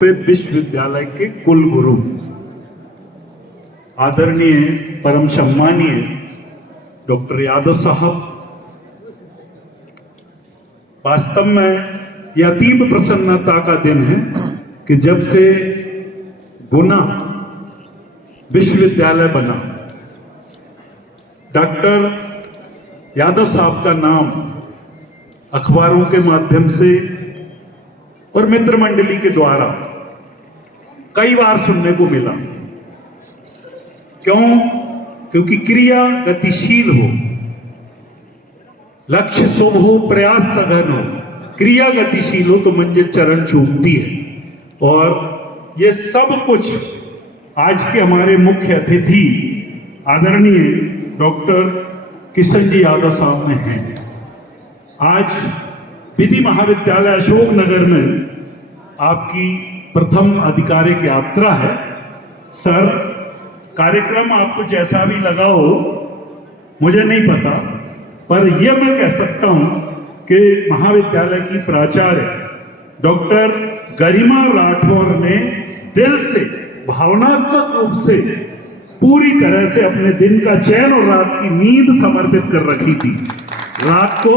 विश्वविद्यालय के कुलगुरु आदरणीय परम सम्मानीय डॉक्टर यादव साहब, वास्तव में यह अतीब प्रसन्नता का दिन है कि जब से गुना विश्वविद्यालय बना, डॉक्टर यादव साहब का नाम अखबारों के माध्यम से और मित्र मंडली के द्वारा कई बार सुनने को मिला। क्यों? क्योंकि क्रिया गतिशील हो, लक्ष्य शुभ हो, प्रयास सघन हो, क्रिया गतिशील हो तो मंजिल चरण चूमती है। और ये सब कुछ आज के हमारे मुख्य अतिथि आदरणीय डॉक्टर किशन जी यादव साहब में हैं। आज विधि महाविद्यालय अशोक नगर में आपकी प्रथम आधिकारिक यात्रा है। सर, कार्यक्रम आपको जैसा भी लगा हो मुझे नहीं पता, पर यह मैं कह सकता हूं कि महाविद्यालय की प्राचार्य डॉक्टर गरिमा राठौर ने दिल से, भावनात्मक रूप से, पूरी तरह से अपने दिन का चैन और रात की नींद समर्पित कर रखी थी। रात को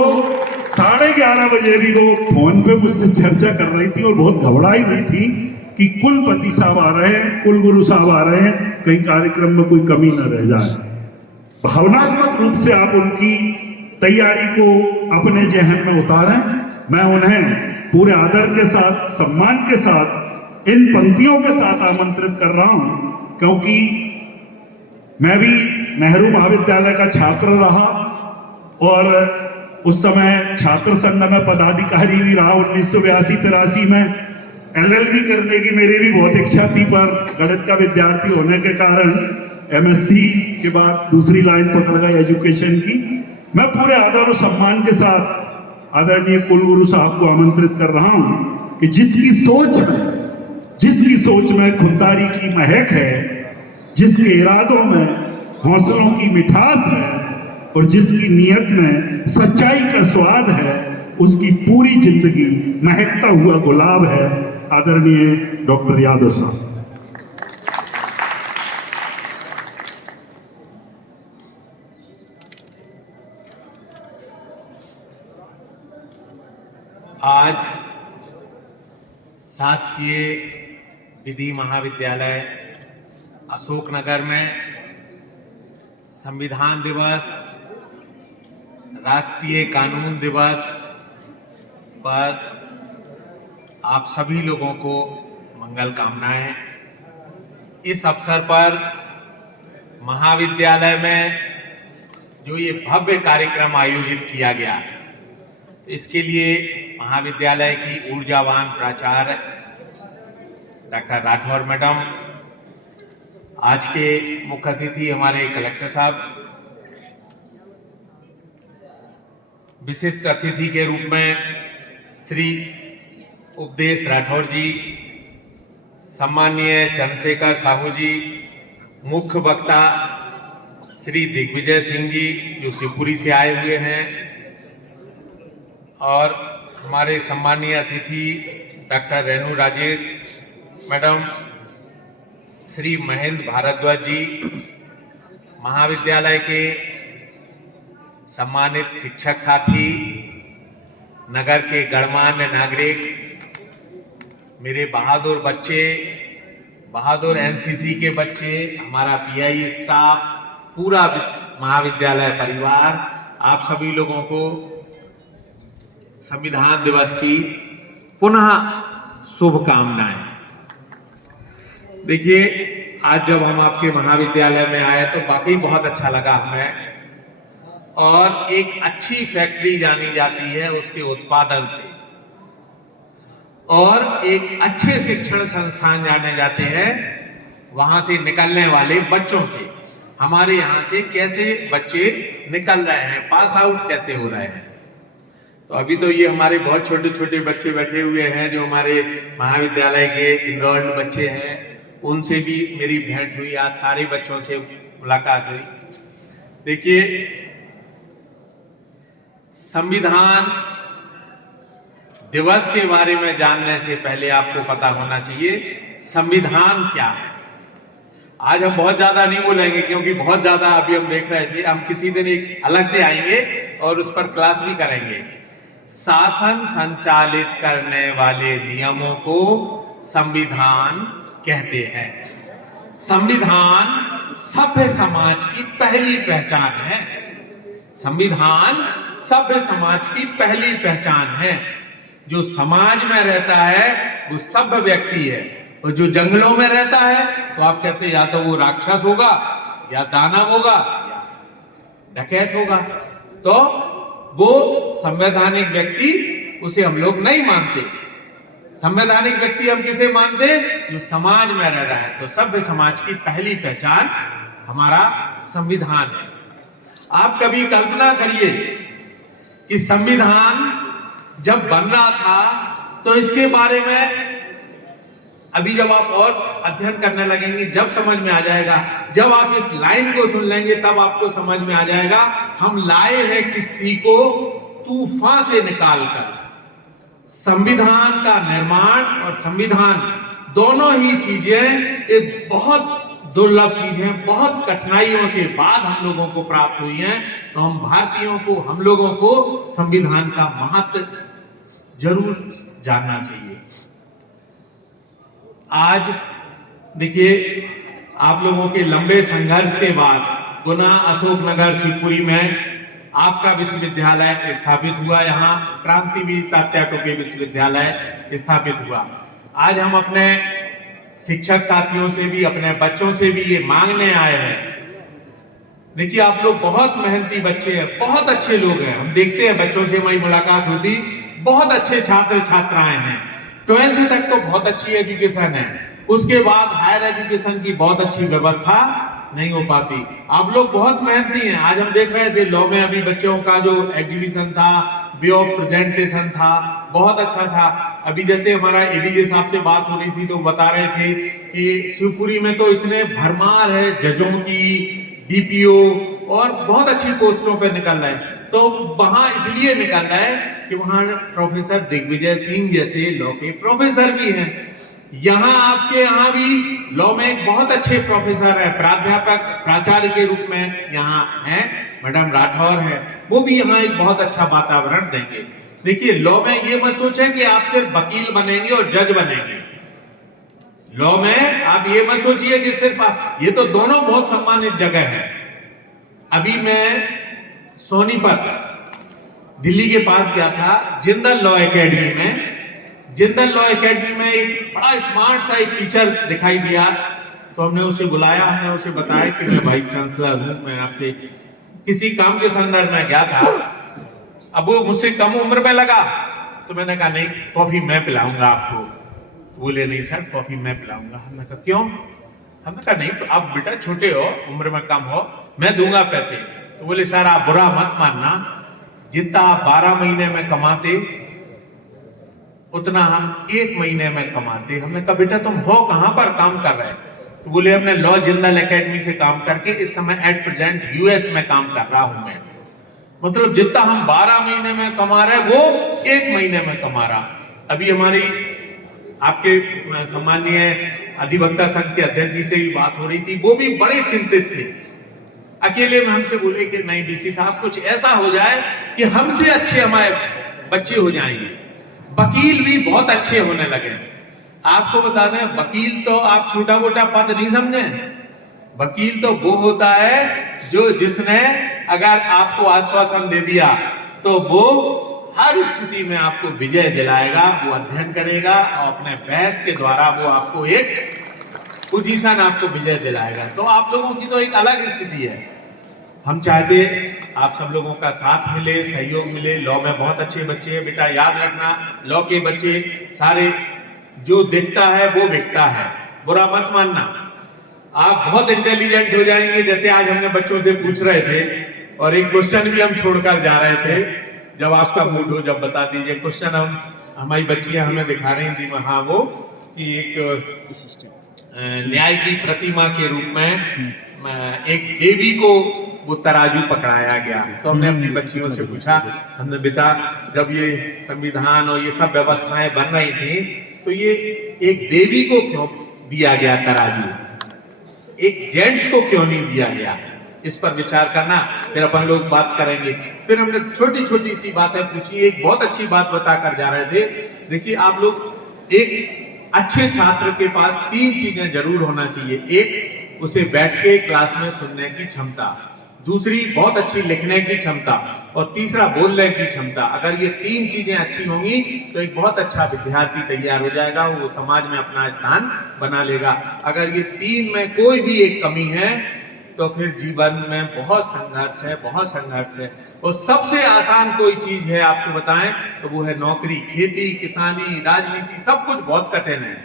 11:30 बजे भी वो फोन पे मुझसे चर्चा कर रही थी और बहुत घबराई हुई थी कि कुलपति साहब आ रहे हैं, कुलगुरु साहब आ रहे हैं, कहीं कार्यक्रम में कोई कमी न रह जाए। भावनात्मक रूप से आप उनकी तैयारी को अपने जहन में उतारें। मैं उन्हें पूरे आदर के साथ, सम्मान के साथ, इन पंक्तियों के साथ आमंत्रित कर रहा हूं, क्योंकि मैं भी नेहरू महाविद्यालय का छात्र रहा और उस समय छात्र संघ में पदाधिकारी भी रहा। 1982-83 में LLB करने की मेरी भी बहुत इच्छा थी, पर गणित का विद्यार्थी होने के कारण MSc के बाद दूसरी लाइन पकड़ गई एजुकेशन की। मैं पूरे आदर और सम्मान के साथ आदरणीय कुलगुरु साहब को आमंत्रित कर रहा हूं कि जिसकी सोच में खुददारी की महक है, जिसके इरादों में हौसलों की मिठास है और जिसकी नीयत में सच्चाई का स्वाद है, उसकी पूरी जिंदगी महकता हुआ गुलाब है आदरणीय डॉक्टर यादव साहब। आज शासकीय विधि महाविद्यालय अशोकनगर में संविधान दिवस, राष्ट्रीय कानून दिवस पर आप सभी लोगों को मंगल कामनाएं। इस अवसर पर महाविद्यालय में जो ये भव्य कार्यक्रम आयोजित किया गया, इसके लिए महाविद्यालय की ऊर्जावान प्राचार्य डॉक्टर राठौर मैडम, आज के मुख्य अतिथि हमारे कलेक्टर साहब, विशिष्ट अतिथि के रूप में श्री उपदेश राठौर जी, सम्मानीय चंद्रशेखर साहू जी, मुख्य वक्ता श्री दिग्विजय सिंह जी जो शिवपुरी से आए हुए हैं, और हमारे सम्मानीय अतिथि डॉक्टर रेणु राजेश मैडम, श्री महेंद्र भारद्वाज जी, महाविद्यालय के सम्मानित शिक्षक साथी, नगर के गणमान्य नागरिक, मेरे बहादुर बच्चे, बहादुर NCC के बच्चे, हमारा PI स्टाफ, पूरा महाविद्यालय परिवार, आप सभी लोगों को संविधान दिवस की पुनः शुभकामनाएं। देखिए, आज जब हम आपके महाविद्यालय में आए तो वाकई बहुत अच्छा लगा हमें, और एक अच्छी फैक्ट्री जानी जाती है उसके उत्पादन से, और एक अच्छे शिक्षण संस्थान जाने जाते हैं वहां से निकलने वाले बच्चों से। हमारे यहाँ से कैसे बच्चे निकल रहे हैं, पास आउट कैसे हो रहे हैं। तो अभी तो ये हमारे बहुत छोटे छोटे बच्चे बैठे हुए हैं जो हमारे महाविद्यालय के इनरोल्ड बच्चे हैं, उनसे भी मेरी भेंट हुई, आज सारे बच्चों से मुलाकात हुई। देखिए, संविधान दिवस के बारे में जानने से पहले आपको पता होना चाहिए संविधान क्या है। आज हम बहुत ज्यादा नहीं बोलेंगे क्योंकि बहुत ज्यादा अभी हम देख रहे थे, हम किसी दिन एक अलग से आएंगे और उस पर क्लास भी करेंगे। शासन संचालित करने वाले नियमों को संविधान कहते हैं। संविधान सभ्य समाज की पहली पहचान है। संविधान सभ्य समाज की पहली पहचान है। जो समाज में रहता है वो सभ्य व्यक्ति है, और जो जंगलों में रहता है तो आप कहते हैं या तो वो राक्षस होगा, या दानव होगा, या डकैत होगा। तो वो संवैधानिक व्यक्ति, उसे हम लोग नहीं मानते। संवैधानिक व्यक्ति हम किसे मानते? जो समाज में रह रहा है। तो सभ्य समाज की पहली पहचान हमारा संविधान है। आप कभी कल्पना करिए कि संविधान जब बन रहा था तो इसके बारे में अभी जब आप और अध्ययन करने लगेंगे, जब समझ में आ जाएगा, जब आप इस लाइन को सुन लेंगे तब आपको समझ में आ जाएगा। हम लाए हैं किस्ती को तूफान से निकालकर। संविधान का निर्माण और संविधान दोनों ही चीजें एक बहुत दुर्लभ चीज है, बहुत कठिनाइयों के बाद हम लोगों को प्राप्त हुई हैं। तो हम भारतीयों को, हम लोगों को संविधान का महत्व जरूर जानना चाहिए। आज देखिए, आप लोगों के लंबे संघर्ष के बाद गुना, अशोकनगर, शिवपुरी में आपका विश्वविद्यालय स्थापित हुआ। यहाँ क्रांतिवीर तात्या टोपे विश्वविद्यालय स्थापित हुआ। आज हम अपने शिक्षक साथियों से भी, अपने बच्चों से भी ये मांगने आए हैं। देखिए, आप लोग बहुत मेहनती बच्चे हैं, बहुत अच्छे लोग हैं। हम देखते हैं, बच्चों से हमारी मुलाकात होती, बहुत अच्छे छात्र छात्राएं हैं। 12th तक तो बहुत अच्छी एजुकेशन है, उसके बाद हायर एजुकेशन की बहुत अच्छी व्यवस्था नहीं हो पाती। आप लोग बहुत मेहनती हैं। आज हम देख रहे थे लॉ में अभी बच्चों का जो एग्जीबिशन था, वे ऑफ प्रेजेंटेशन था, बहुत अच्छा था। अभी जैसे हमारा एडीजे साहब से बात हो रही थी तो बता रहे थे कि शिवपुरी में तो इतने भरमार है जजों की, डीपीओ और बहुत अच्छी पोस्टों पे निकल रहे हैं। तो वहां इसलिए निकल रहा है कि वहां प्रोफेसर दिग्विजय सिंह जैसे लॉ के प्रोफेसर भी हैं। यहाँ आपके यहाँ भी लॉ में एक बहुत अच्छे प्रोफेसर है, प्राध्यापक, प्राचार्य के रूप में यहाँ है, मैडम राठौर है। वो भी यहाँ एक बहुत अच्छा वातावरण देंगे। देखिए, लॉ में ये मत सोचें कि आप सिर्फ वकील बनेंगे और जज बनेंगे। लॉ में आप ये मत सोचिए कि सिर्फ आप, ये तो दोनों बहुत सम्मानित जगह है। अभी मैं सोनीपत दिल्ली के पास गया था, जिंदल लॉ एकेडमी में। जिंदल लॉ एकेडमी में एक बड़ा स्मार्ट सा एक टीचर दिखाई दिया, तो हमने उसे बुलाया। हमने उसे बताया कि मैं वाइस चांसलर हूँ, मैं आपसे किसी काम के संदर्भ में गया था। अब वो मुझसे कम उम्र में लगा, तो मैंने कहा नहीं, कॉफी मैं पिलाऊंगा आपको। तो बोले नहीं सर, कॉफी मैं पिलाऊंगा। हमने कहा क्यों? हमने कहा नहीं, तो आप बेटा छोटे हो, उम्र में कम हो, मैं दूंगा पैसे। तो बोले सर आप बुरा मत मानना, जितना आप 12 महीने में कमाते उतना हम 1 महीने में कमाते। हमने कहा बेटा तुम हो कहां पर काम कर रहे? तो बोले हमने लॉ जिंदल एकेडमी से काम करके इस समय एट प्रेजेंट यूएस में काम कर रहा हूं मैं। मतलब जितना हम 12 महीने में कमा रहे वो 1 महीने में कमा रहा। अभी हमारी आपके सम्मानीय अधिवक्ता संघ के अध्यक्ष जी से भी बात हो रही थी, वो भी बड़े चिंतित थे। अकेले में हमसे बोले कि नहीं बीसी साहब, कुछ ऐसा हो जाए कि हमसे अच्छे हमारे बच्चे हो जाएंगे। वकील भी बहुत अच्छे होने लगे। आपको बता दें, वकील तो आप छोटा मोटा पद नहीं समझें। वकील तो वो होता है जो जिसने अगर आपको आश्वासन दे दिया तो वो हर स्थिति में आपको विजय दिलाएगा। वो अध्ययन करेगा और अपने बहस के द्वारा वो आपको एक पोजीशन, आपको विजय दिलाएगा। तो आप लोगों की तो एक अलग स्थिति है। हम चाहते आप सब लोगों का साथ मिले, सहयोग मिले। लॉ में बहुत अच्छे बच्चे हैं बेटा, याद रखना, लॉ के बच्चे सारे जो दिखता है वो बिकता है, बुरा मत मानना। आप बहुत इंटेलिजेंट हो जाएंगे। जैसे आज हमने बच्चों से पूछ रहे थे और एक क्वेश्चन भी हम छोड़कर जा रहे थे, जब आपका मूड हो जब बता दीजिए। क्वेश्चन हम हमारी बच्चियां हमें दिखा रही थी वहां, वो कि एक न्याय की प्रतिमा के रूप में एक देवी को वो तराजू पकड़ाया गया। तो हमने अपनी बच्चियों से पूछा, हमने बेटा जब ये संविधान और ये सब व्यवस्थाएं बन रही थी तो ये एक देवी को क्यों दिया गया तराजू, एक जेंट्स को क्यों नहीं दिया गया, इस पर विचार करना, फिर अपन लोग बात करेंगे। फिर हमने छोटी छोटी सी बातें पूछी। एक बहुत अच्छी बात बताकर जा रहे थे, देखिए आप लोग, एक अच्छे छात्र के पास 3 चीजें जरूर होना चाहिए। एक, उसे बैठ के क्लास में सुनने की क्षमता, दूसरी बहुत अच्छी लिखने की क्षमता, और तीसरा बोलने की क्षमता। अगर ये 3 चीजें अच्छी होंगी तो एक बहुत अच्छा विद्यार्थी तैयार हो जाएगा, वो समाज में अपना स्थान बना लेगा। अगर ये 3 में कोई भी एक कमी है तो फिर जीवन में बहुत संघर्ष है, बहुत संघर्ष है। और सबसे आसान कोई चीज है आपको बताएं तो वो है नौकरी। खेती, किसानी, राजनीति, सब कुछ बहुत कठिन है।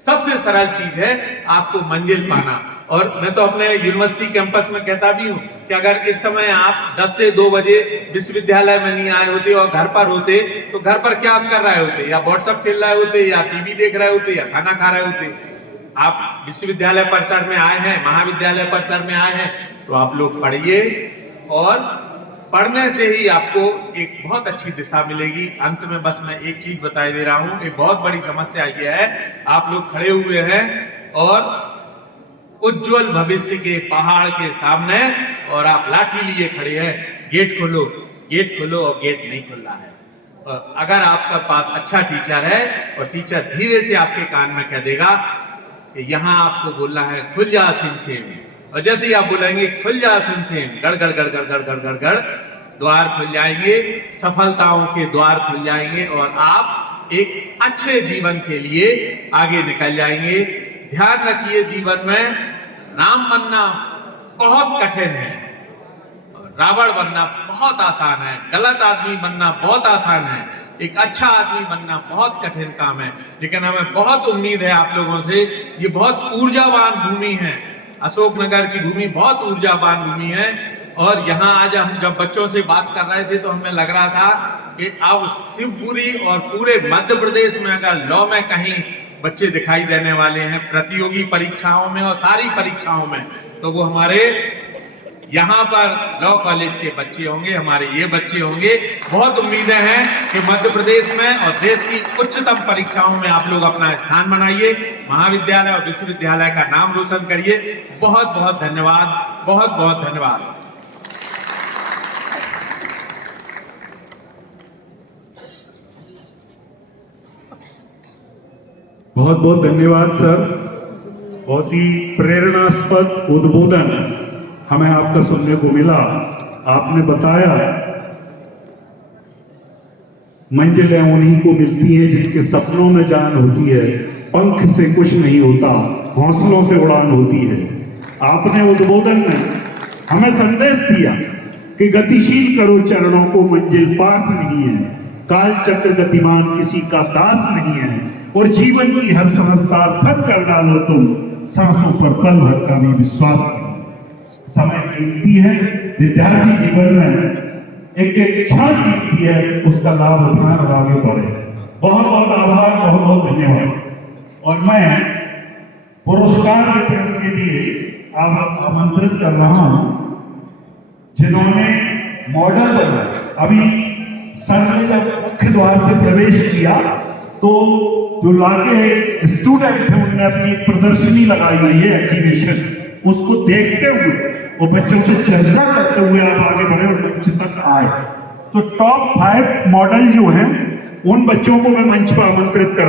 सबसे सरल चीज है आपको मंजिल पाना। और मैं तो अपने यूनिवर्सिटी कैंपस में कहता भी हूं कि अगर इस समय आप 10 से 2 बजे विश्वविद्यालय में नहीं आए होते और घर पर होते तो घर पर क्या कर रहे होते, या व्हाट्सएप खेल रहे होते, या टीवी देख रहे होते, या खाना खा रहे होते। आप विश्वविद्यालय परिसर में आए हैं, महाविद्यालय परिसर में आए हैं, तो आप लोग पढ़िए, और पढ़ने से ही आपको एक बहुत अच्छी दिशा मिलेगी। अंत में बस मैं एक चीज बताई दे रहा हूं, एक बहुत बड़ी समस्या यह है, आप लोग खड़े हुए हैं और उज्जवल भविष्य के पहाड़ के सामने, और आप लाठी लिए खड़े हैं, गेट खोलो, गेट खोलो, और गेट नहीं खुल रहा है। और अगर आपका पास अच्छा टीचर है और टीचर धीरे से आपके कान में कह देगा कि यहाँ आपको बोलना है खुल जा सिम सिम, और जैसे ही आप बोलेंगे खुल जा सिम सिम, गड़ गड़ गड़ गड़ गड़ गड़ गड़ गड़ द्वार खुल जाएंगे, सफलताओं के द्वार खुल जाएंगे, और आप एक अच्छे जीवन के लिए आगे निकल जाएंगे। ध्यान रखिए, जीवन में राम बनना बहुत कठिन है, रावण बनना बहुत आसान है, गलत आदमी बनना बहुत आसान है, एक अच्छा आदमी बनना बहुत कठिन काम है। लेकिन हमें बहुत उम्मीद है आप लोगों से, ये बहुत ऊर्जावान भूमि है, अशोकनगर की भूमि बहुत ऊर्जावान भूमि है। और यहाँ आज हम जब बच्चों से बात कर रहे थे तो हमें लग रहा था कि अब शिवपुरी और पूरे मध्य प्रदेश में अगर लॉ में कहीं बच्चे दिखाई देने वाले हैं प्रतियोगी परीक्षाओं में और सारी परीक्षाओं में, तो वो हमारे यहाँ पर लॉ कॉलेज के बच्चे होंगे, हमारे ये बच्चे होंगे। बहुत उम्मीदें हैं कि मध्य प्रदेश में और देश की उच्चतम परीक्षाओं में आप लोग अपना स्थान बनाइए, महाविद्यालय और विश्वविद्यालय का नाम रोशन करिए। बहुत बहुत धन्यवाद, बहुत बहुत धन्यवाद। बहुत बहुत धन्यवाद सर, बहुत ही प्रेरणास्पद उद्बोधन हमें आपका सुनने को मिला। आपने बताया मंजिलें उन्हीं को मिलती हैं जिनके सपनों में जान होती है, पंख से कुछ नहीं होता, हौसलों से उड़ान होती है। आपने उद्बोधन में हमें संदेश दिया कि गतिशील करो चरणों को, मंजिल पास नहीं है, काल चक्र गतिमान किसी का दास नहीं है, और जीवन की हर सांस सार्थक कर डालो तुम, सांसों पर पल भर का भी विश्वास करो। समय कीमती है, विद्यार्थी जीवन में एक एक क्षण कीमती है, उसका लाभ उठाएं और आगे बढ़े। बहुत बहुत आभार, बहुत बहुत धन्यवाद। और मैं पुरस्कार वितरण के लिए आप आमंत्रित कर रहा हूं जिन्होंने मॉडल बनाया। अभी सर ने जब मुख्य द्वार से प्रवेश किया तो जो लाके स्टूडेंट थे उन्होंने अपनी प्रदर्शनी लगाई हुई है, एग्जीबिशन, उसको देखते हुए और बच्चों से चर्चा करते हुए आप आगे बढ़े और मंच तक आए। तो टॉप 5 मॉडल जो हैं उन बच्चों को मैं मंच पर आमंत्रित कर